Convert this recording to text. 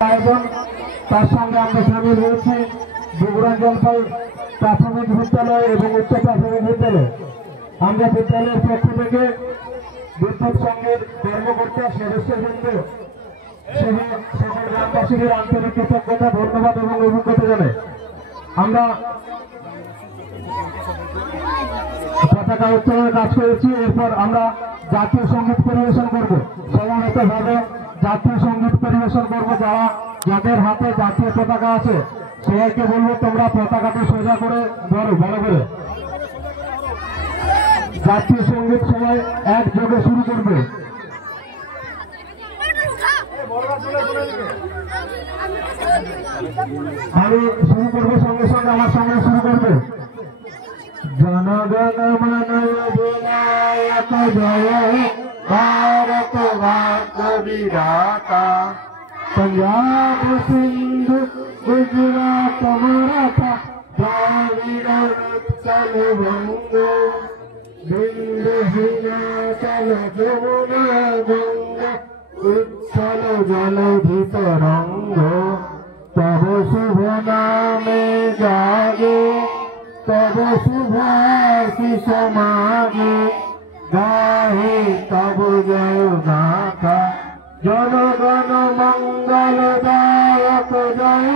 আয়োজন তার সঙ্গে আমরা সামিল হয়েছি বগুড়া জলপাই প্রাথমিক বিদ্যালয় এবং উচ্চ প্রাথমিক বিদ্যালয়। আমরা বিদ্যালয়ের পক্ষ থেকে বিদ্যুৎ সংঘের কর্মকর্তা সদস্যবৃন্দ সহ সকল গ্রামবাসীদের আন্তরিক কৃতজ্ঞতা, ধন্যবাদ এবং অভিজ্ঞতা জানাই। আমরা পতাকা উত্তোলনের কাজ করেছি। এরপর আমরা জাতীয় সঙ্গীত পরিবেশন করব। সমাবেতভাবে জাতীয় সঙ্গীত পরিবেশন করব। যাদের হাতে জাতীয় পতাকা আছে সবাইকে বলবো তোমরা পতাকাটি সোজা করে ধরো, ভালো করে। জাতীয় সঙ্গীত সবাই একযোগে শুরু করবে। আমি শুরু করবো, সঙ্গে সঙ্গে আমার সঙ্গে শুরু করবে। জনগণ মন অধিনায়ক জয় ভারত ভাগ্য বিধাতা, पंजाब सिंध गुजरात मराठा द्राविड़ उत्कल बंग, बिंदु हिमाचल यमुना गंगा उत्कल जलधि तरंग, तब शुभ नामे जागे तब शुभाशीष मागे, गाहे तब जय गाथा जनगण मंगलदायक जय